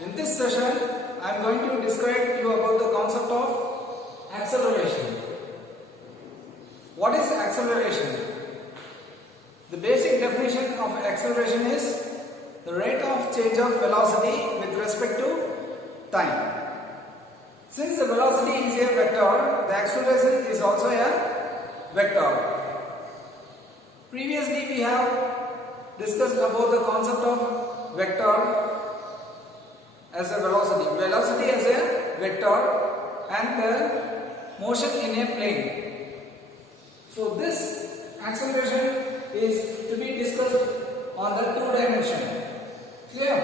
In this session, I am going to describe you about the concept of acceleration. What is acceleration? The basic definition of acceleration is the rate of change of velocity with respect to time. Since the velocity is a vector, the acceleration is also a vector. Previously we have discussed about the concept of vector as a velocity. Velocity as a vector and the motion in a plane. So this acceleration is to be discussed on the two dimension. Clear?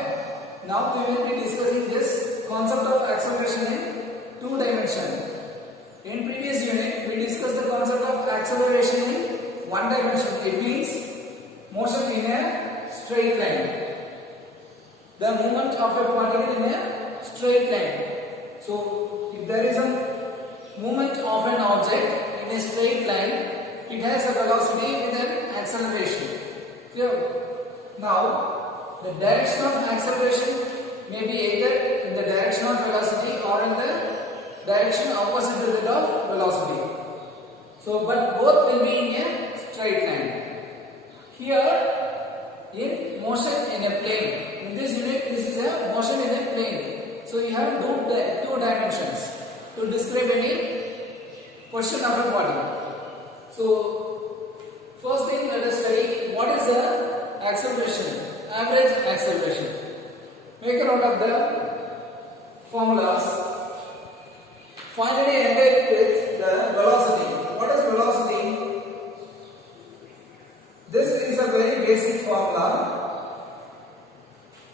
Now we will be discussing this concept of acceleration in two dimension. In previous unit we discussed the concept of acceleration in one dimension. It means motion in a straight line. The movement of a particle in a straight line. So if there is a movement of an object in a straight line, it has a velocity with an acceleration. Clear? Now the direction of acceleration may be either in the direction of velocity or in the direction opposite to that of velocity. So but both will be in a straight line. Here in motion in a plane. In this unit, this is a motion in a plane. So you have two dimensions to describe any portion of a body. So first thing, let us study what is the acceleration, average acceleration. Make a note of the formulas. Finally end it with the velocity. What is velocity? This is a very basic formula.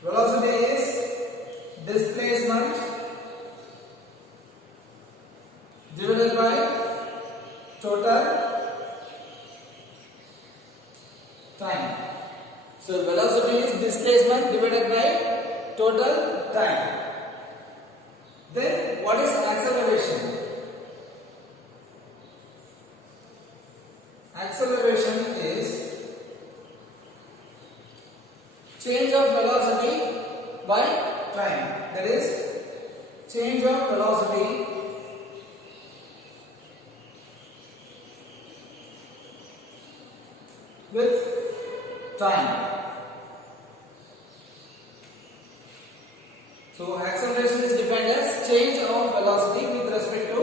Velocity is displacement divided by total time. So velocity is displacement divided by total time. Then what is acceleration? Acceleration is change of velocity by time. That is change of velocity with time. So acceleration is defined as change of velocity with respect to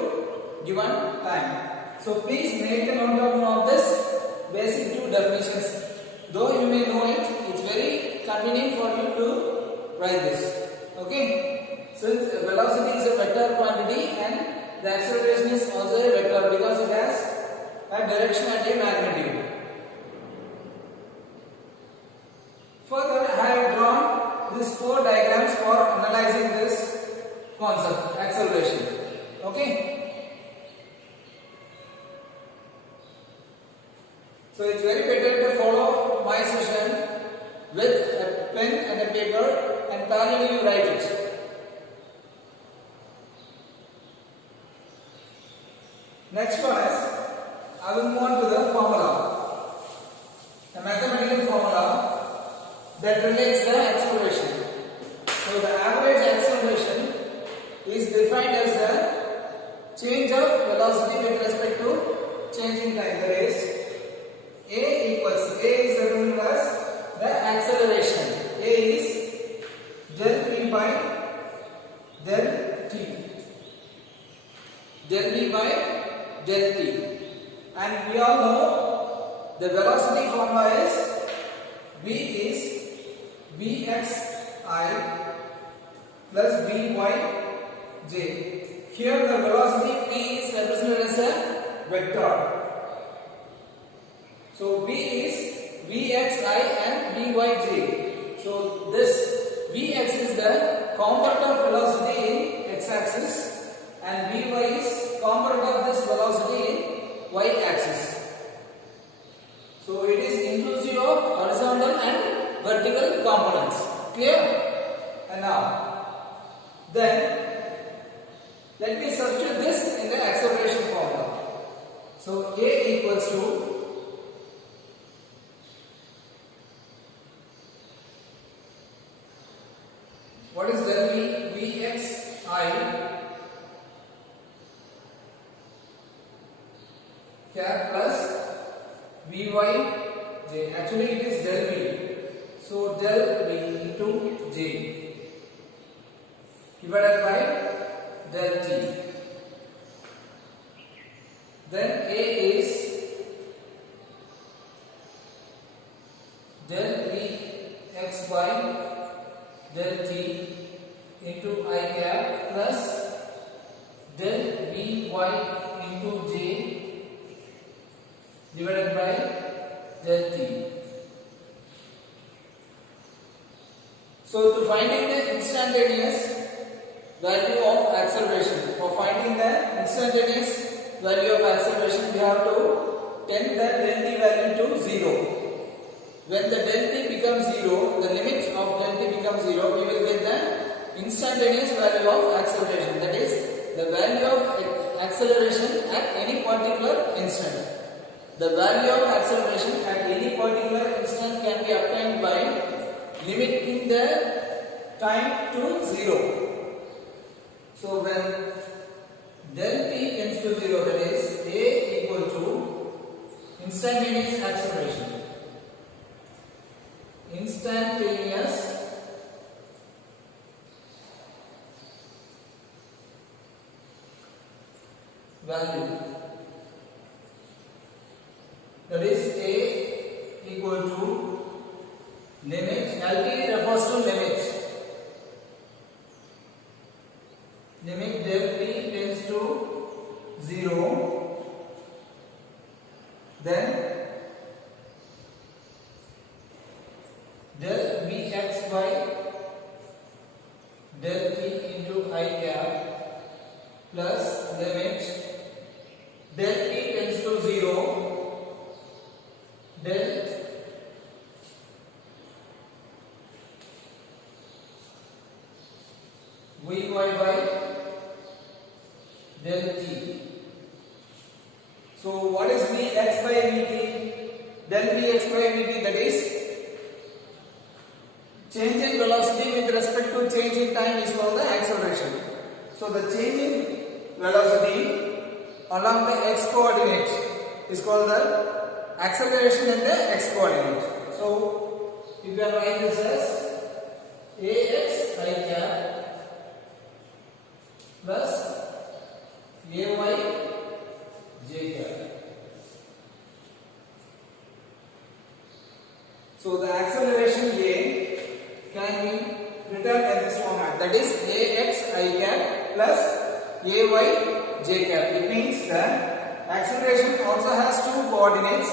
given time. So please make a note of this basic two definitions. Though you may know it, it's very convenient for you to write this. Okay? Since velocity is a vector quantity and the acceleration is also a vector because it has a direction and a magnitude. Further, I have drawn these four diagrams for analyzing this concept, acceleration. Okay? So it's very better to follow my session with a pen and a paper and parallelly you write it. Next one is, I will move on to the formula. A mathematical formula that relates the acceleration. So the average acceleration is defined as the change of velocity with respect to change in time. That is, A is represented as the acceleration. A is del V by del T. Del V by del T. And we all know the velocity formula is V is Vxi plus Vyj. Here the velocity V is represented as a vector. So V is Vxi and Vyj. So this Vx is the component of velocity in x-axis and Vy is component of this velocity in y-axis. So it is inclusive of horizontal and vertical components. Clear? And now, then let me substitute this in the acceleration formula. So A equals to what is del v? Vx I cap plus Vy j. Actually it is del v. So del v into j divided by del t. Then A is del v x by del t into I cap plus del Vy into j divided by del t. So to finding the instantaneous value of acceleration, for finding the instantaneous value of acceleration, we have to tend the del t value to 0. When the del t becomes 0, the limit of del t becomes 0, we will get the instantaneous value of acceleration. That is the value of acceleration at any particular instant. The value of acceleration at any particular instant can be obtained by limiting the time to 0. So when del t tends to 0, that is A equal to instantaneous acceleration. Instantaneous value, that is A equal to limit, LT refers to limit del t tends to 0, then del Vx by del t into I cap plus limit del t tends to 0, del Vy by del t. So what is Vx by Vt? Del Vx by Vt, that is change in velocity with respect to change in time is called the acceleration. So the change in velocity along the x coordinate is called the acceleration in the x coordinate. So you can write this as Ax I cap plus Ay j cap. So the acceleration A can be written in this format, that is Ax I cap plus Ay j cap. It means that acceleration also has two coordinates,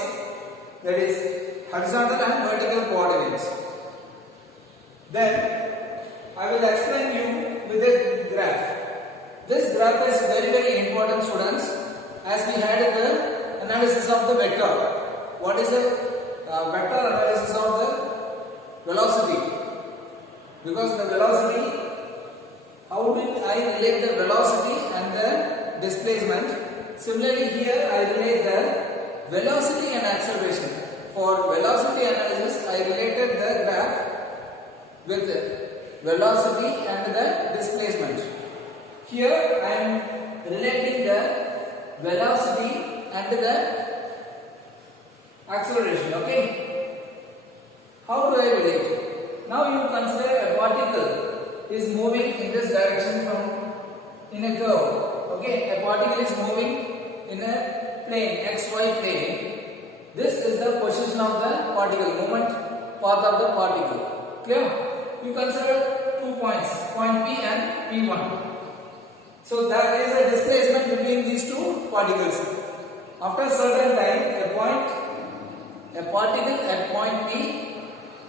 that is horizontal and vertical coordinates. Then I will explain you with a graph. This graph is very important, students, as we had in the analysis of the vector. What is the vector analysis of the velocity? Because the velocity, how did I relate the velocity and the displacement? Similarly here I relate the velocity and acceleration. For velocity analysis I related the graph with velocity and the displacement. Here I am relating the velocity and the acceleration. Okay, how do I relate? Now you consider a particle is moving in this direction from in a curve. Okay, a particle is moving in a plane, xy plane. This is the position of the particle, movement path of the particle. Clear? You consider 2 points, point P and P1. So there is a displacement between these two particles. After a certain time, a particle at point P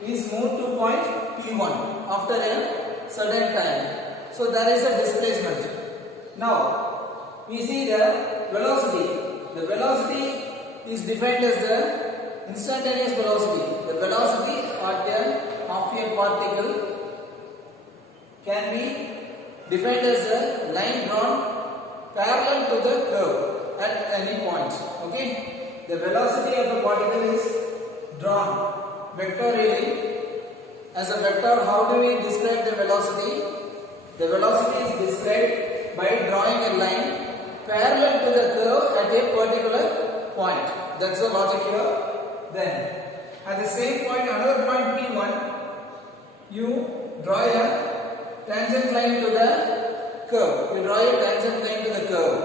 is moved to point P1 after a certain time. So there is a displacement. Now we see the velocity. The velocity is defined as the instantaneous velocity. The velocity at a of a particle can be defined as a line drawn parallel to the curve at any point. Okay, the velocity of the particle is drawn vectorially as a vector. How do we describe the velocity? The velocity is described by drawing a line parallel to the curve at a particular point. That's the logic here. Then, at the same point, another point P1, you draw a tangent line to the curve. You draw a tangent line to the curve.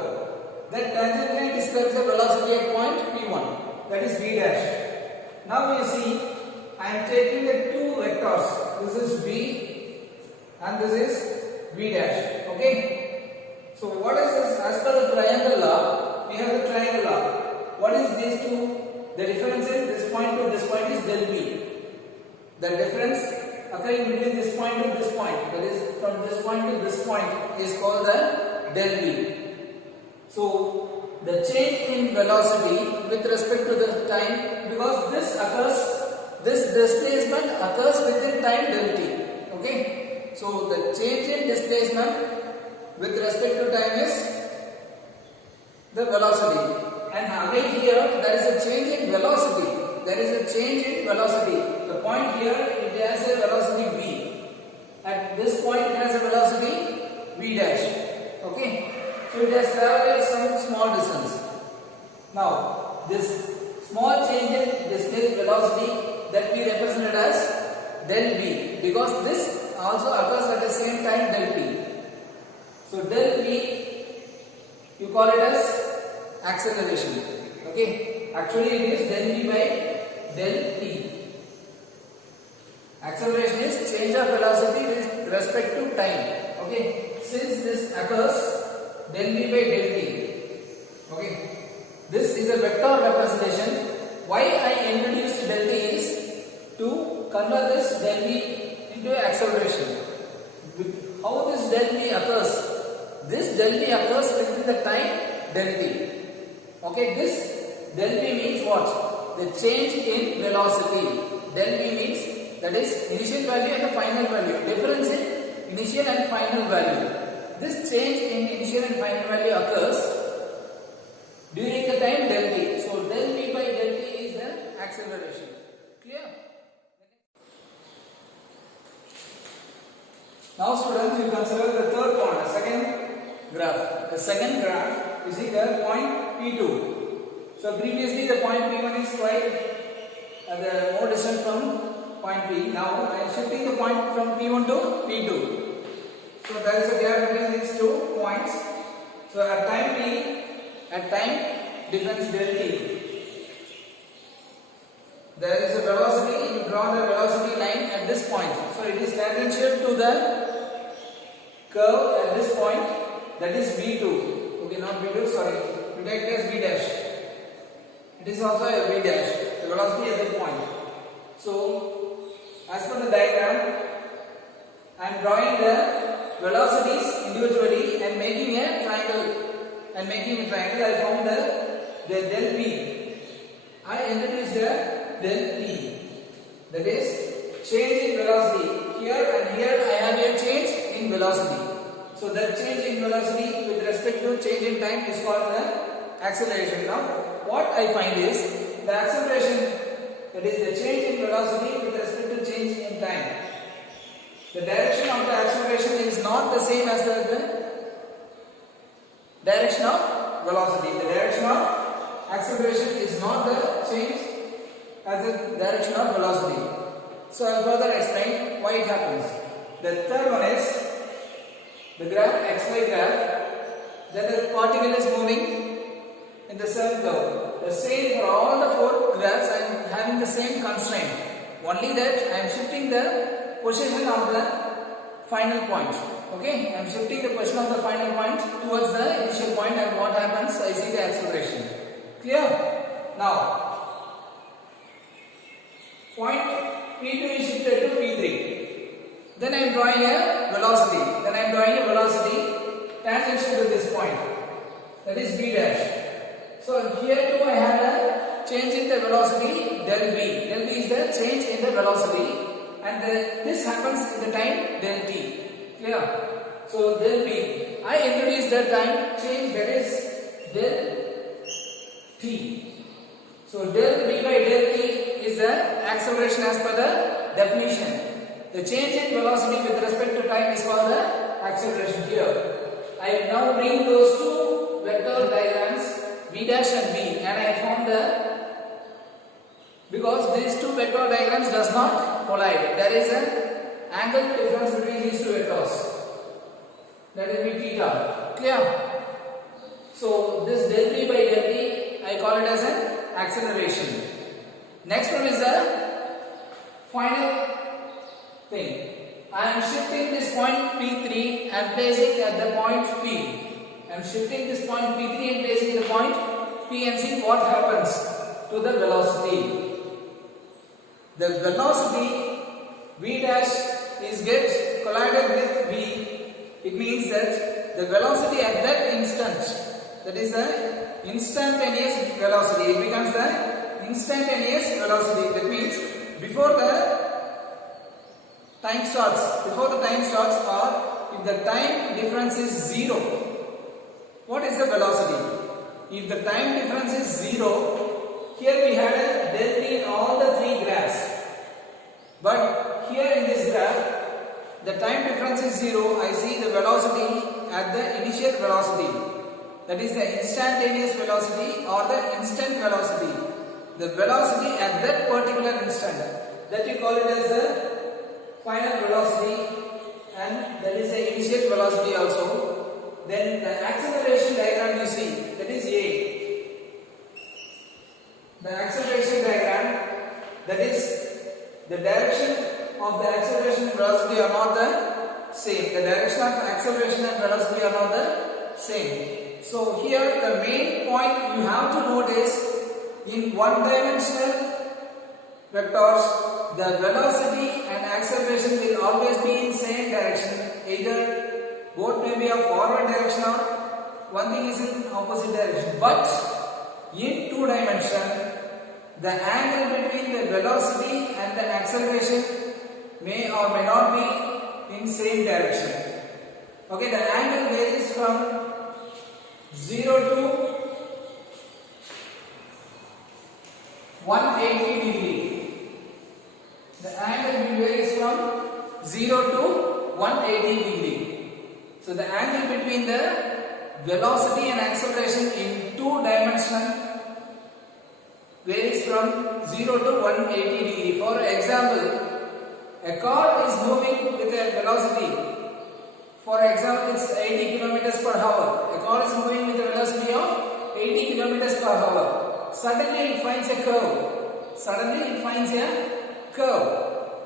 That tangent line describes the velocity at point P1. That is V dash. Now you see, I am taking the two vectors. This is V and this is V dash. Okay. So what is this? As per the triangle law, we have the triangle law. What is these two? The difference in this point to this point is del V. The difference occurring between this point to this point, that is from this point to this point, is called the del V. So the change in velocity with respect to the time, because this displacement occurs within time del t. Okay. So the change in displacement with respect to time is the velocity. And again here there is a change in velocity. There is a change in velocity. The point here it has a velocity v. At this point it has a velocity v dash. Okay. So it has traveled some small distance. Now this small change in displaced velocity that we represented as del v, because this also occurs at the same time del t. So del v you call it as acceleration. Okay. Actually it is del v by del t. Acceleration is change of velocity with respect to time. Okay. Since this occurs del v by del t. Okay. This is a vector representation. Why I introduced del t is to convert this del v into acceleration. How this del v occurs? This del v occurs within the time del t. Okay, this del v means what? The change in velocity. Del v means that is initial value and the final value. Difference in initial and final value. This change in initial and final value occurs during the time del t. So del v by del t is the acceleration. Clear? Now students, you consider the third point, the second graph. The second graph, you see the point P2. So previously the point P1 is quite the more distant from point P. Now I am shifting the point from P1 to P2. So there is a gap between these 2 points. So at time t, at time difference del t, there is a velocity. You draw the velocity line at this point. So it is tangential to the curve at this point. That is V2. Okay, not V2. Sorry, we take it as V dash. It is also a V dash. The velocity at that point. So as per the diagram, I am drawing the velocities individually and making a triangle. I found the del V. I introduced the del T. That is change in velocity. Here and here I have a change in velocity. So that change in velocity with respect to change in time is called the acceleration. Now what I find is the acceleration, that is the change in velocity with respect to change in time. The direction of the acceleration is not the same as the direction of velocity. The direction of acceleration is not the change as the direction of velocity. So I will further explain why it happens. The third one is the graph, xy graph, then the particle is moving in the same curve. The same for all the 4 graphs, I am having the same constraint. Only that I am shifting the position of the final point. Okay, I am shifting the position of the final point towards the initial point, and what happens? I see the acceleration. Clear? Now, point P2 is shifted to P3. Then I am drawing a velocity. Tangential to this point. That is V dash. So here too I have a change in the velocity del V. Del V is the change in the velocity, and this happens in the time del t. Clear? So del V. I introduce the time change, that is del t. So del V by del t is the acceleration as per the definition. The change in velocity with respect to time is called the acceleration here. I now bring those two vector diagrams v dash and v, and I found the, because these two vector diagrams does not collide, there is an angle difference between these two vectors, that will be theta. Clear? So this del v by del t, I call it as an acceleration. Next one is the final thing. I am shifting this point P3 and placing at the point P. I am shifting this point P3 and placing the point P, and see what happens to the velocity. The velocity v dash is get collided with v. It means that the velocity at that instant, that is the instantaneous velocity, it becomes the instantaneous velocity. That means before the time starts, or if the time difference is 0, what is the velocity? If the time difference is 0, here we had a del t in all the three graphs, but here in this graph the time difference is 0. I see the velocity at the initial velocity, that is the instantaneous velocity or the instant velocity, the velocity at that particular instant, that you call it as the final velocity, and that is the initial velocity also. Then the acceleration diagram you see, that is A. The acceleration diagram, that is the direction of the acceleration and velocity are not the same. The direction of acceleration and velocity are not the same. So here the main point you have to note is, in one-dimensional vectors, the velocity and acceleration will always be in same direction. Either both may be of forward direction or one thing is in opposite direction. But in two dimension, the angle between the velocity and the acceleration may or may not be in same direction. Okay, the angle varies from 0 to 180 degree. The angle varies from 0 to 180 degree. So the angle between the velocity and acceleration in two dimension varies from 0 to 180 degree. For example, a car is moving with a velocity. For example, it's 80 kilometers per hour. A car is moving with a velocity of 80 kilometers per hour. Suddenly it finds a curve.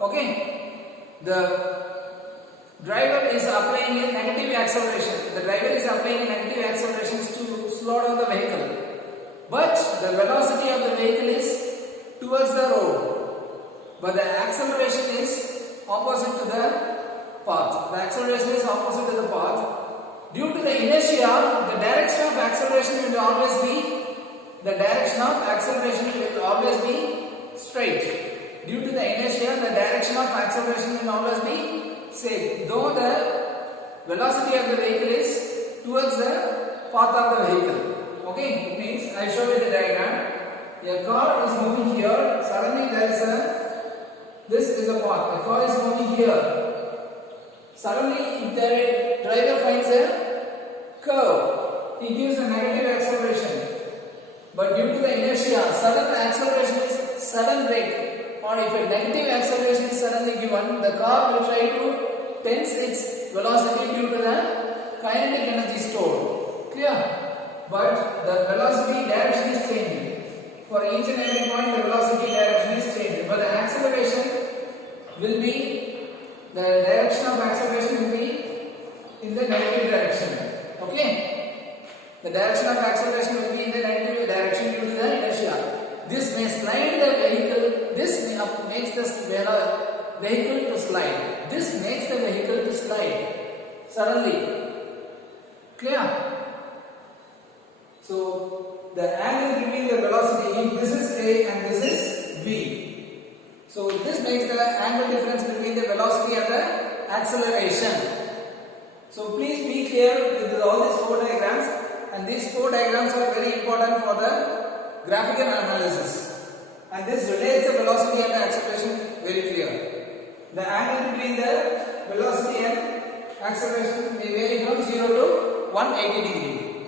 Okay. The driver is applying a negative acceleration. The driver is applying a negative acceleration to slow down the vehicle. But the velocity of the vehicle is towards the road. But the acceleration is opposite to the path. The acceleration is opposite to the path. Due to the inertia, the direction of acceleration will always be straight. Due to the inertia, the direction of acceleration will always be same, though the velocity of the vehicle is towards the path of the vehicle. Okay, it means I show you the diagram. A car is moving here. Suddenly there is this is a path. A car is moving here. Suddenly, if the driver finds a curve, he gives a negative acceleration. But due to the inertia, sudden acceleration is sudden brake. Or if a negative acceleration is suddenly given, the car will try to tense its velocity due to the kinetic energy stored. Clear? But the velocity direction is changing. For each and every point, the velocity direction is changing. But the acceleration will be, the direction of acceleration will be in the negative direction. Okay? The direction of acceleration will be in the negative direction due to the inertia. This may slide the vehicle, makes the vehicle to slide. This makes the vehicle to slide suddenly. Clear? So the angle between the velocity, this is A and this is V. So this makes the angle difference between the velocity and the acceleration. So please be clear with all these four diagrams, and these four diagrams are very important for the graphical analysis, and this relates the velocity and the acceleration very clear. The angle between the velocity and acceleration may vary from 0 to 180 degree.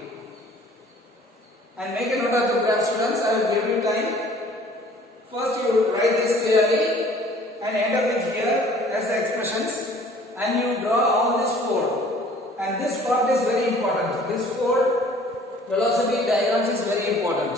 And make a note of the graph, students. I will give you time. First you write this clearly and end up it here as the expressions, and you draw all these four. And this part is very important. This four velocity diagrams is very important.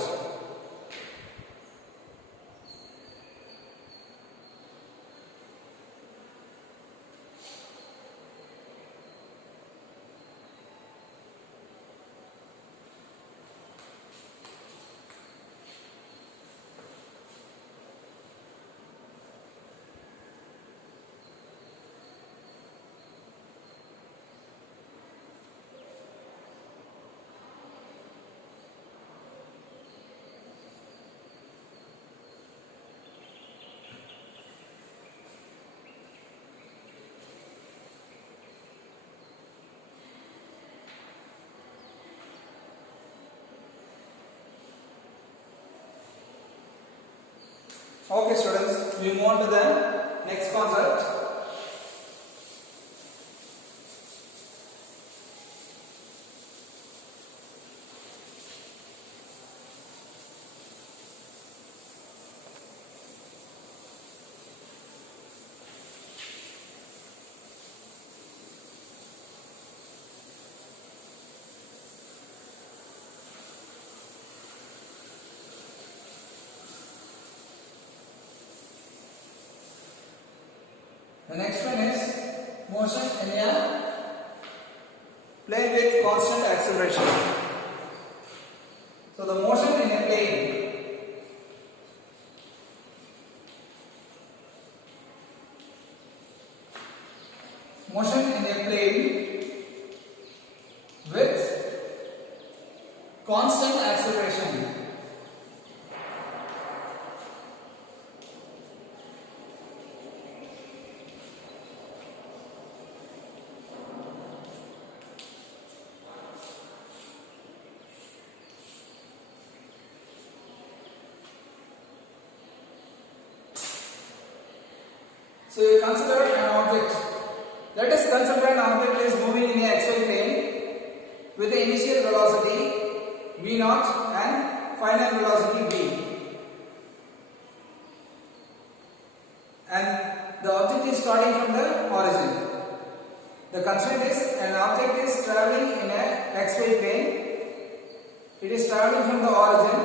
Okay, students, we move on to the next concept. The next one is motion in a plane with constant acceleration. So the motion in a plane with constant acceleration. So you consider an object. Let us consider an object is moving in a xy plane with the initial velocity v0 and final velocity v. And the object is starting from the origin. The constraint is an object is traveling in a xy plane. It is traveling from the origin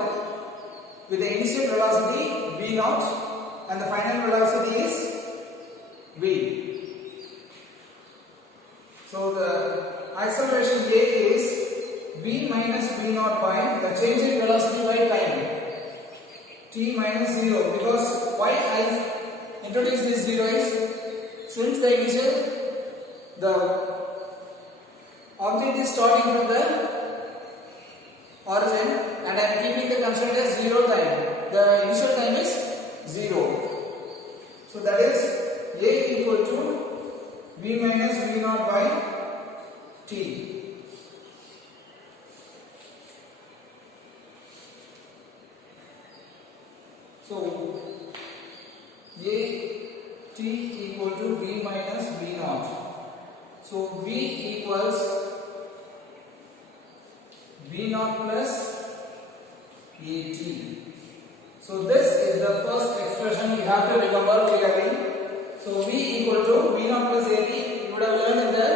with the initial velocity v0 and the final velocity is v. So the acceleration a is v minus v0 by the change in velocity by time t minus 0, because why I introduce this 0 is since the initial the object is starting from the origin and I am keeping the constant as 0 time. The initial time is 0. So that is a equal to v minus v0 by t. So a t equal to v minus v0. So v equals v0 plus at. So this is the first expression you have to remember clearly. So v equal to v0 plus at, you would have learned in the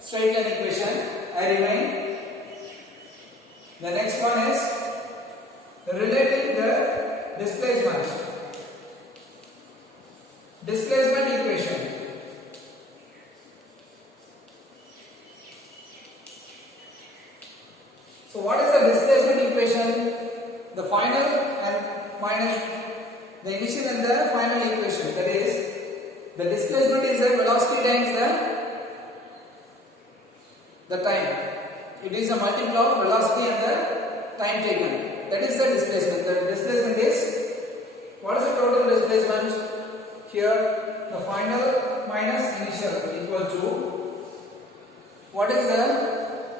straight line equation. I remind. The next one is relating the displacement. Displacement equation. So what is the displacement equation? The final and minus the initial and the final equation. That is, the displacement is the velocity times the time. It is a multiple of velocity and the time taken. That is the displacement. The displacement is, what is the total displacement? Here the final minus initial equal to, what is the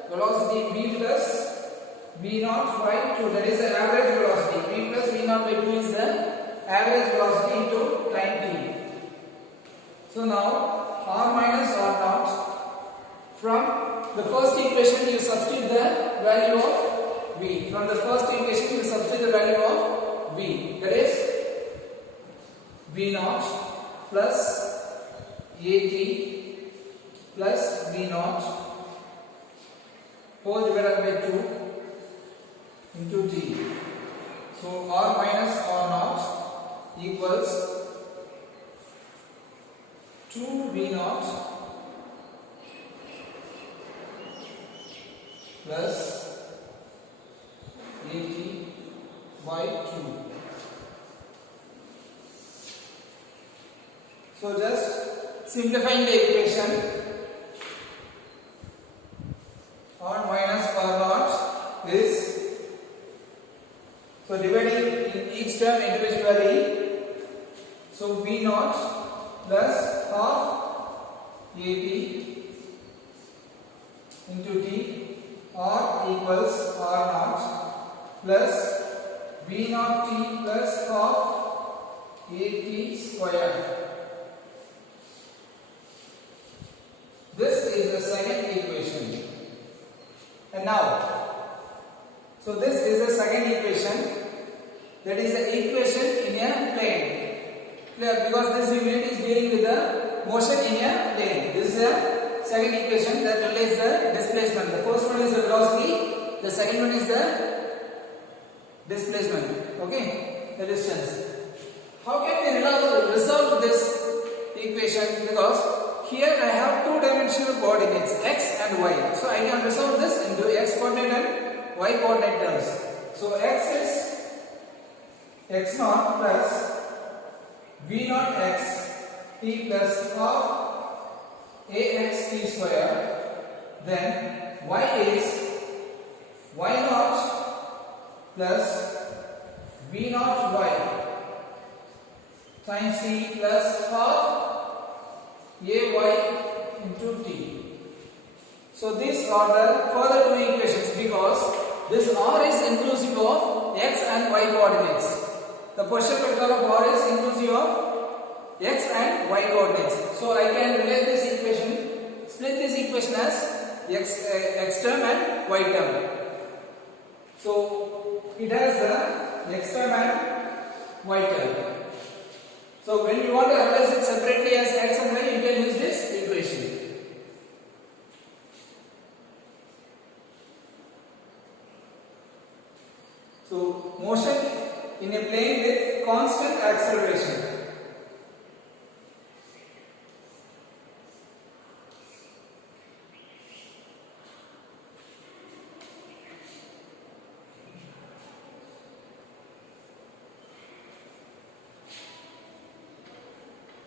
velocity v plus v0 by 2, that is the average velocity. V plus v0 by 2 is the average velocity into time t. So now r minus r naught From the first equation you substitute the value of v. From the first equation you substitute the value of v. That is v naught plus at plus v naught whole divided by 2 into t. So r minus r naught equals 2v naught plus at by 2. So just simplifying the equation, r minus r naught is, so dividing in each term individually, so v naught plus half at into t, r equals r naught plus v naught t plus half at square. This is the second equation. And now, so this is the second equation, that is the equation in a plane. Clear? Because this unit is dealing with the motion in a plane. This is the second equation that relates the displacement. The first one is the velocity, the second one is the displacement. Okay, the distance. How can we resolve this equation? Because here I have two-dimensional coordinates x and y. So I can resolve this into x coordinate and y coordinate terms. So x is x naught plus v naught x t plus half ax t square. Then y is y naught plus v naught y times t plus half ay into t. So these are the further two equations because this r is inclusive of x and y coordinates. The partial vector of r is inclusive of x and y coordinates. So I can relate this equation, split this equation as x term and y term. So it has the x term and y term. So when you want to analyze it separately as x and y, you can use this equation. So motion in a plane with constant acceleration.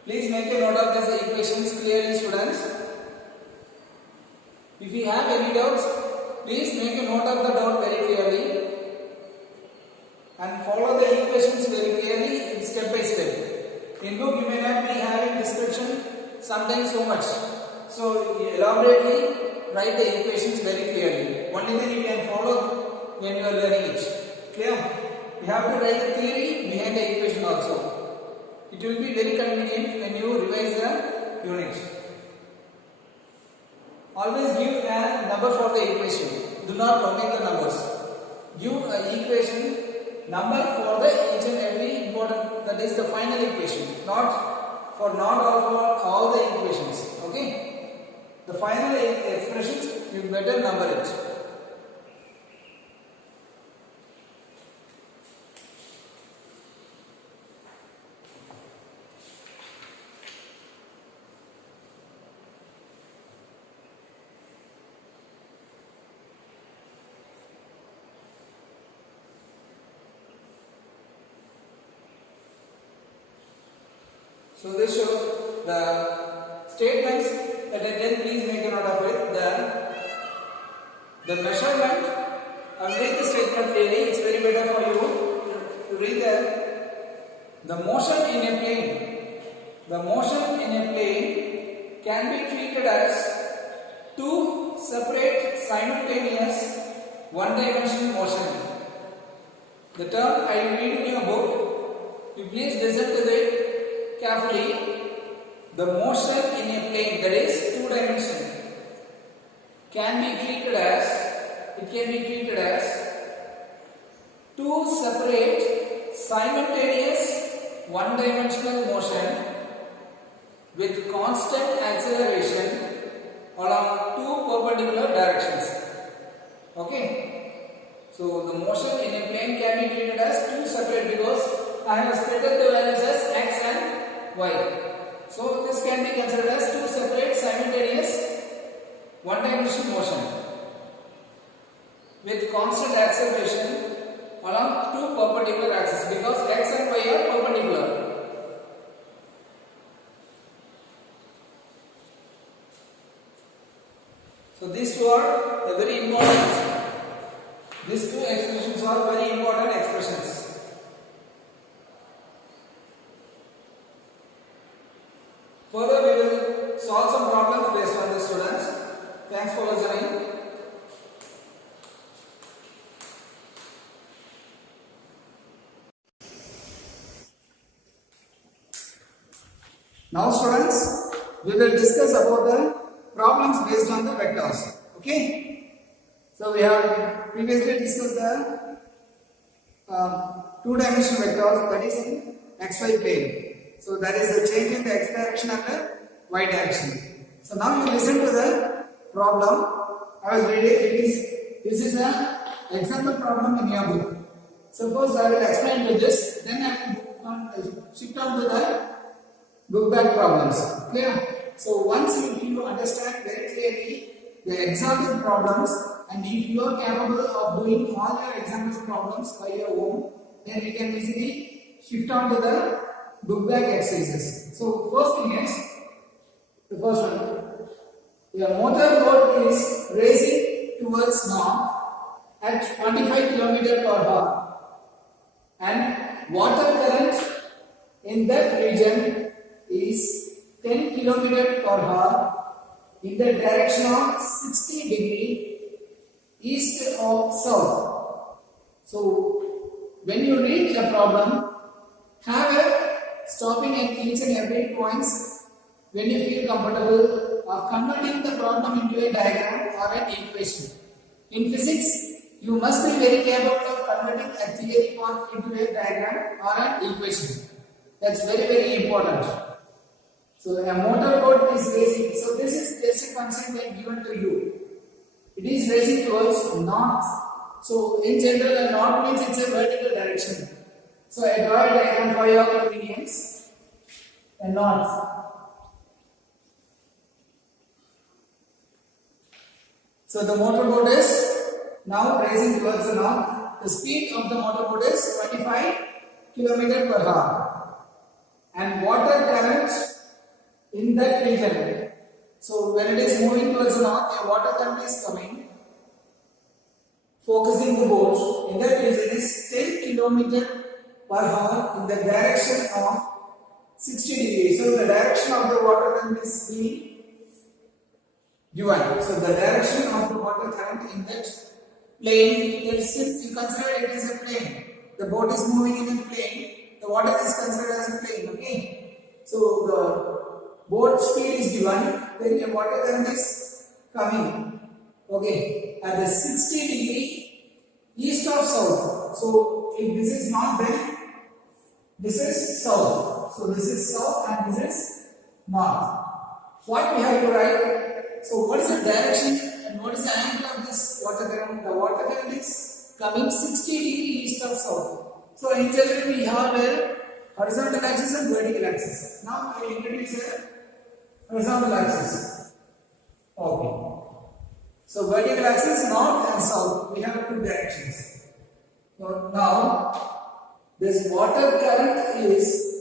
Please make a note of these equations clearly, students. If you have any doubts, please make a note of the doubt very clearly and follow the equations very clearly step by step. In book you may not be having description sometimes so much. So elaborately write the equations very clearly. Only then you can follow when you are learning it. Clear? You have to write the theory behind the equation also. It will be very convenient when you revise the unit. Always give a number for the equation. Do not omit the numbers. Give an equation number for the each and every important, that is the final equation. Not for all the equations. Okay? The final expressions you better number it. So this shows the statements that I then please make a note of it. The measurement, I will read the statement clearly. It's very better for you to read the motion in a plane. The motion in a plane can be treated as two separate simultaneous one-dimensional motion. The term I read in your book, you please listen to it carefully. The motion in a plane, that is two dimension. can be treated as, it can be treated as two separate simultaneous one-dimensional motion with constant acceleration along two perpendicular directions. Okay. So the motion in a plane can be treated as two separate because I have split the values as x and y. So this can be considered as two separate simultaneous one-dimensional motion with constant acceleration along two perpendicular axes because x and y are perpendicular. So these two are very important. These two expressions are very important expressions. Further, we will solve some problems based on this, students. Thanks for listening. Now, students, we will discuss about the problems based on the vectors. Okay. So we have previously discussed the two-dimensional vectors, that is in xy plane. So that is the change in the x direction and the y direction. So now you listen to the problem. I was reading. This is an example problem in your book. Suppose I will explain to this, then I will shift on to the book back problems. Clear? So once you understand very clearly the example problems, and if you are capable of doing all your example problems by your own, then we can easily shift on to the book back exercises. So first thing is, the first one, your motor boat is racing towards north at 25 km per hour, and water current in that region is 10 km per hour in the direction of 60 degree east of south. So when you read the problem, have a stopping at each and every points when you feel comfortable of converting the problem into a diagram or an equation. In physics, you must be very capable of converting a theory part into a diagram or an equation. That's very, very important. So a motor boat is racing. So this is basic concept given to you. It is racing towards north. So in general, a north means it's a vertical direction. So I draw a diagram for your convenience. A north. So the motor boat is now racing towards the north. The speed of the motor boat is 25 km per hour. And water current in that region. So when it is moving towards the north, a water current is coming, focusing the boat in that region is 10 km per hour in the direction of 60 degrees. So the direction of the water current is being given. So the direction of the water current in that plane, since you consider it as a plane, the boat is moving in a plane, the water is considered as a plane. Okay. So the boat speed is given, then the water current is coming, okay, at the 60 degree east of south. So if this is north, then this is south. So this is south and this is north. What we have to write? So what is the direction and what is the angle of this water current? The water current is coming 60 degree east of south. So in general we have a horizontal axis and vertical axis. Now I will introduce a horizontal axis. Okay. So vertical axis north and south. We have two directions. So now this water current is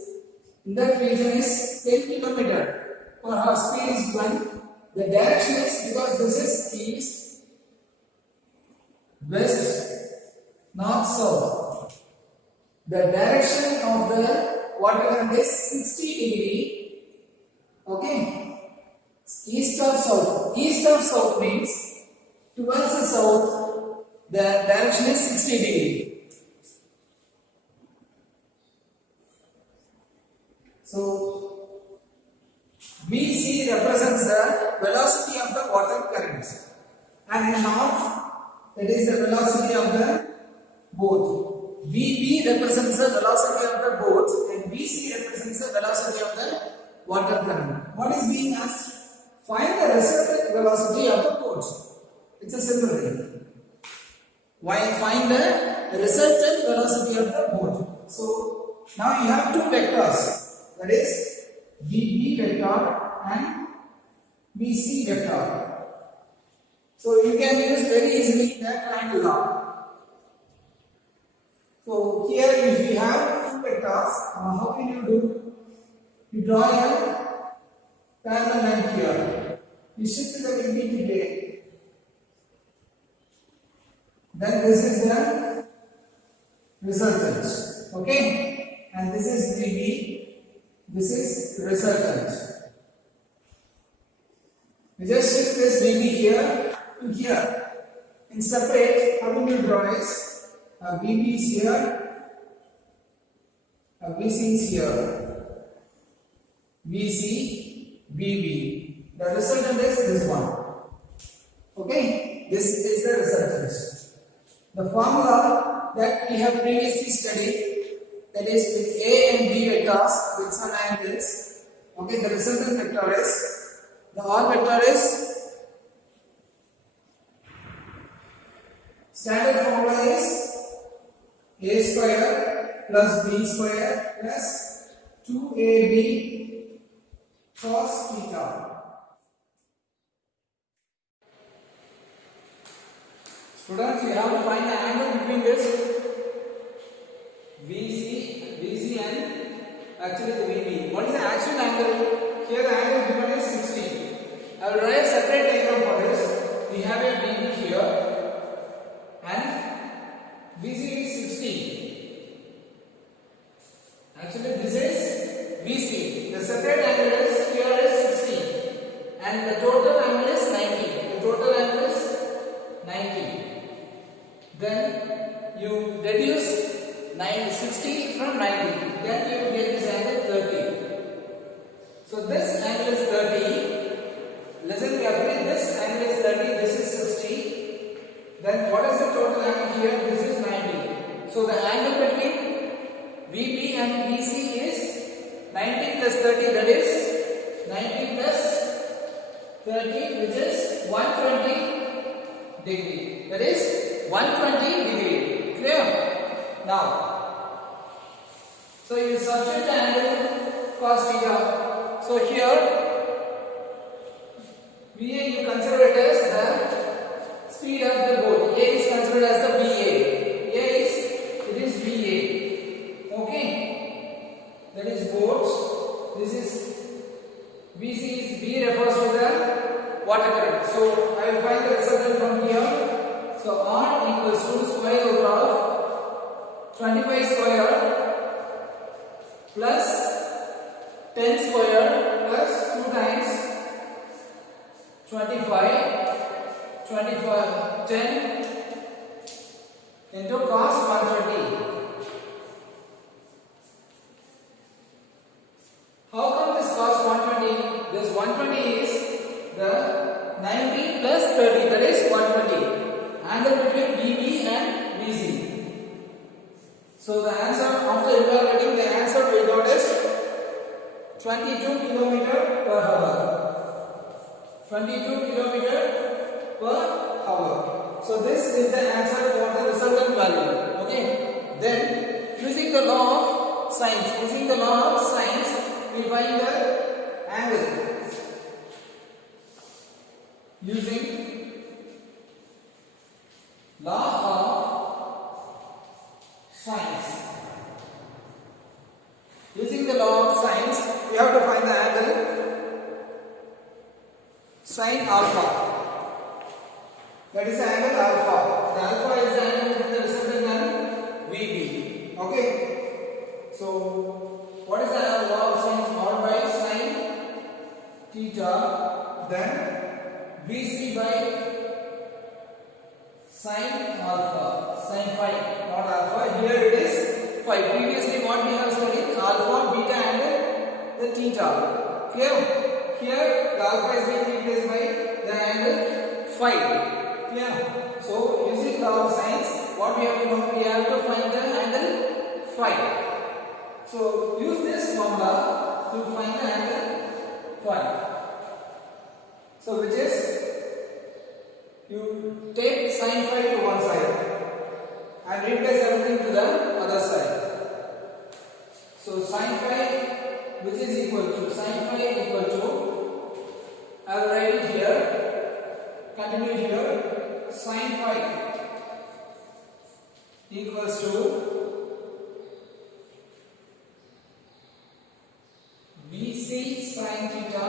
in that region is 10 km per hour. Speed is 1. The direction is, because this is east, west, north, south. The direction of the water current is 60 degree. Okay. East of south. East of south means towards the south, the direction is 60 degree. So BC represents the velocity of the water current. and in north that is the velocity of the boat. VB represents the velocity of the boat and VC represents the velocity of the water current. What is being asked? Find the resultant velocity of the boat. It's a simple thing. Why find the resultant velocity of the boat? So now you have two vectors, that is VB vector and VC vector. So you can use very easily the triangle law. So here if you have two vectors, how can you do? You draw a parallel line here. You shift the VB plane. Then this is the resultant. Okay? And this is VB. This is resultant. We just shift this VB here to here. In separate, how will you draw is VB is here, VC is here, VC, VB. The resultant is this one. Okay? This is the resultant. The formula that we have previously studied, that is with A and B vectors with some angles. Okay, the resultant vector is, the R vector is, standard formula is A square plus B square plus 2AB cos theta. Students, you have to find the angle between this VC and actually the VB. What is the actual angle? Here the angle given is 60. I will draw a separate diagram for this. We have a VB here and VC is 60. Actually this is VC. The separate angle is here is 60 and the total angle is 90. The total angle is 90. Then you reduce 60 from 90. Then you get this angle 30. So this angle is 30. Listen carefully. This angle is 30. This is 60. Then what is the total angle here? This is 90. So the angle between VB and VC is 90 plus 30. That is 90 plus 30, which is 120 degree. That is 120 degree. Clear? Now, so you substitute the angle cos theta. So here, VA you consider it as the speed of the boat. A is considered as the VA. It is VA. Okay? That is boat. This is VC is V refers to the water current. So I will find the resultant from here. So R equals to square root of 25 square plus 10 square plus 2 times 10 into cos 120. How come this cos 120? This 120 is the 90 plus 30, that is 120. Angle between VB and VC. So the answer, after evaluating, the answer we got is 22 km per hour. 22 km per hour. So this is the answer for the resultant value. Okay. Then using the law of sines, we find the angle. Using law of sines. Using the law of sines, we have to find the angle sin alpha. That is the angle alpha. The alpha is the angle between the resultant and VB. Okay. So, what is the law of sines? R by sin theta, then VC by sin alpha, sin phi, not alpha. Here it is phi. Previously, what we have studied, alpha, beta, and the theta. Clear? Here, the alpha is being replaced by the angle phi. Yeah. So using law of sines, what we have to know, we have to find the angle phi. So use this formula to find the angle phi. So which is, you take sin phi to one side and replace everything to the other side. So sin phi, which is equal to, sin phi equal to, I will write it here, continue here, sin phi equals to BC sin theta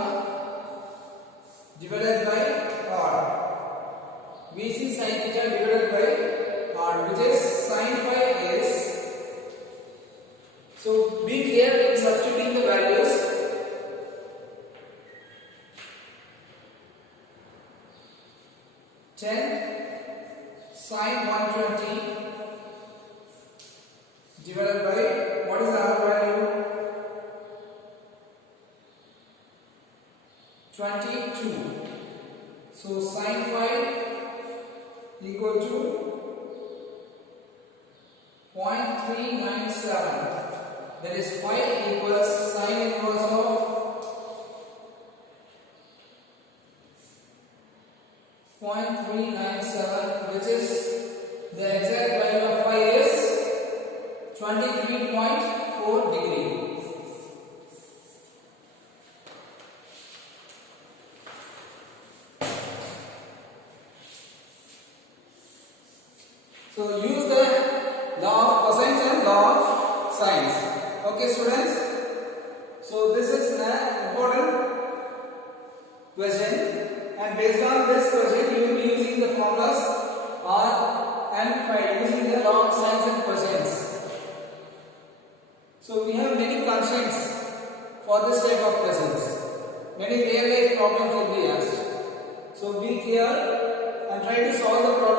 divided by R. BC sin theta divided by R, which is sin phi is, so be clear in substituting the values. Sin 120 divided by, what is the other value? 22. So sin phi equal to 0.397. That is phi equals sin inverse of 0.397, which is the exact value of phi is 23.4 degree. So use the law of cosines and law of sines. Okay, students. So this is an important question, and based on this question, you will be using the formulas R and phi, using the law of sines and cosines. So we have many constraints for this type of questions. Many real life problems will be asked. So be clear and try to solve the problem